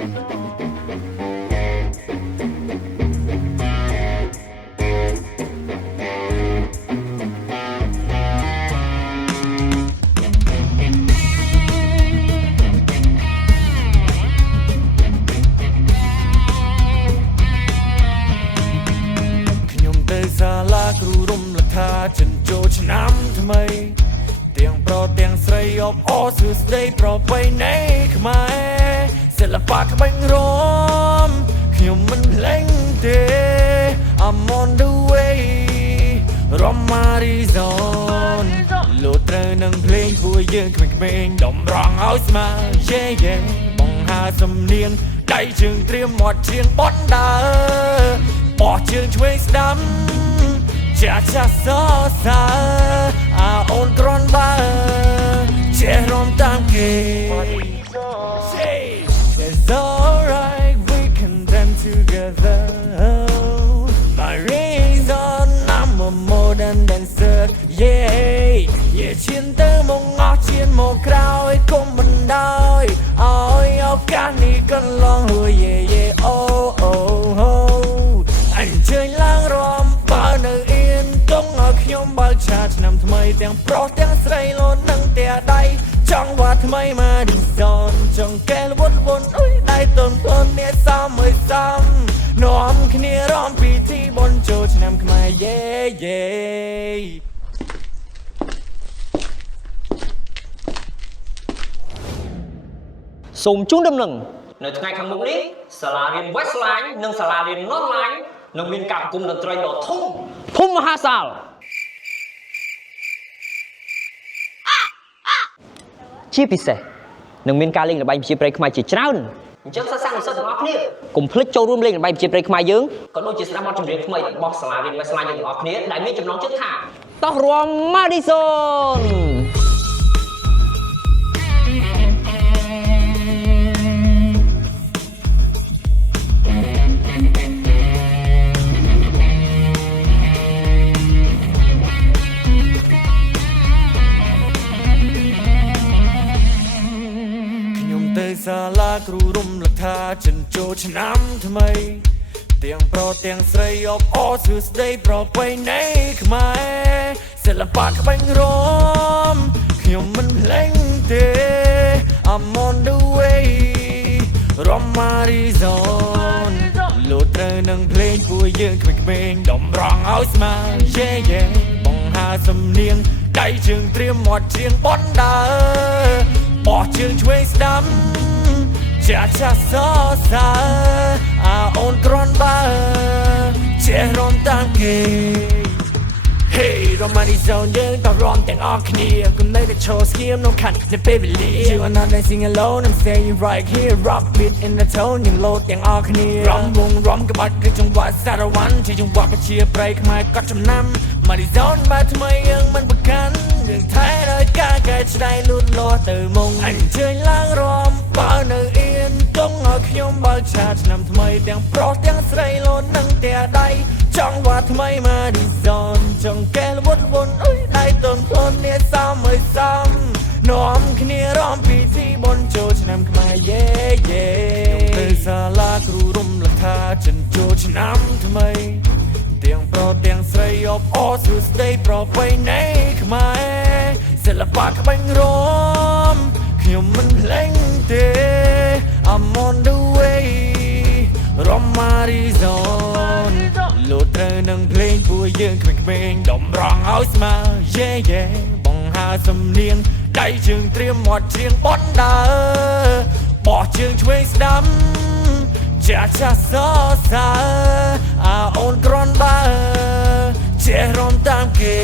គ្រូរំលថាចិនចូលឆ្នាំថ្មីទាំងប្រុសទាំងស្រីអបអរសួស្ដីប្រពៃណីខ្មែរសិល្បៈក្បាច់រំខ្ញុំមិនភ្លេចទេ I'm on the way រំ Arizona លោតត្រូវនឹងភ្លេងពួកយើងក្មេងៗដំរងឲ្យស្មើបង្ហាសំនៀងដៃជើងត្រៀមមាត់ច្រៀងបន់ដើរបោះជើងឆ្វេងស្ដាំចាចាសសាអាអូនក្រនបើចេះរំតាមគេ It's alright we can dance together My reason I'm a modern dancer Yeah ឈានទៅមកងោះឈានមកក្រោយគុំមិនដោយឲ្យឱកាសនេះកន្លងហួយអូអញ្ជើញឡើងរំបើនៅអៀនគង់ឲ្យខ្ញុំបើកឆាឆ្នាំថ្មីទាំងប្រុសទាំងស្រីលោននឹងតែដៃចង់វ៉ាថ្មីមកឌីសនចង់កែលវត់វន់អុយដៃតូនអ្នកសំមួយសំនាំគ្នារំពិធីបុណ្យចូលឆ្នាំខ្មែរសូមជូនដំណឹងនៅថ្ងៃខាងមុខនេះសាលារៀន Westline និងសាលារៀន Northline នឹងមានការប្រគំតន្ត្រីដ៏ធំមហាសាលជាពិសេសនឹងមានការលេងល្បែងប្រជាប្រិយខ្មែរជាច្រើនអញ្ចឹងសិស្សនិស្សិតទាំងអស់គ្នាកុំភ្លេចចូលរួមលេងល្បែងប្រជាប្រិយខ្មែរយើងក៏ដូចជាស្ដាប់បទចម្រៀងថ្មីរបស់សាលារៀន Westline យើងទាំងអស់គ្នាដែលមានចំណងជើងថាតោះរួម Madisonទៅសាលាគ្រូរំលថាចិនចូលឆ្នាំថ្មីទាំងប្រុសទាំងស្រីអបអរសួស្ដីប្រពៃណីខ្មែរសិល្បៈក្បាច់រំខ្ញុំមិនភ្លេចទេ I'm on the way រំ Arizona លោតត្រូវនឹងភ្លេងពួកយើងក្មេងៗដំរងឲ្យស្មើបង្ហាសំនៀងដៃជើងត្រៀមមាត់ច្រៀងបន់ដើរបោះជើងឆ្វេងស្ដាំចាចាសសាអាអូនក្រនបើចេះរំតាមគេ Hey រំ Arizona យើងតរំទាំងអស់គ្នាគុំនៅតែឈរស្គៀមក្នុងខាត់នៅពេលវេលា You are not dancing alone I'm staying right here rock beat in the tone យើងលោតទាំងអស់គ្នារំវងរំក្បាច់គឺចង្វាក់សារវ័នជាចង្វាក់ប្រជាប្រិយខ្មែរក៏ចំណាំ Arizona បើថ្មីយើងមិនប្រកាន់យើងថែដោយការកែច្នៃលូតលាស់ទៅមុខអញ្ជើញឡើងរំបើនៅអៀនគង់ឲ្យខ្ញុំបើកឆាឆ្នាំថ្មីទាំងប្រុសទាំងស្រីលោននឹងតែដៃចង់វ៉ាថ្មីមកឌីសនចង់កែលវត់វន់អុយដៃតូនអ្នកសំមួយសំនាំគ្នារំពិធីបុណ្យចូលឆ្នាំខ្មែរទៅសាលាគ្រូរំលថាចិនចូលឆ្នាំថ្មីទាំងប្រុសទាំងស្រីអបអរសួស្ដីប្រពៃណីខ្មែរសិល្បៈក្បាច់រំខ្ញុំមិនភ្លេចទេ I'm on the way រំ Arizona លោតត្រូវនឹងភ្លេងពួកយើងក្មេងៗដំរងឲ្យស្មើបង្ហាសំនៀងដៃជើងត្រៀមមាត់ច្រៀងបន់ដើរបោះជើងឆ្វេងស្ដាំចាចាសសាអាអូនក្រនបើចេះរំតាមគេ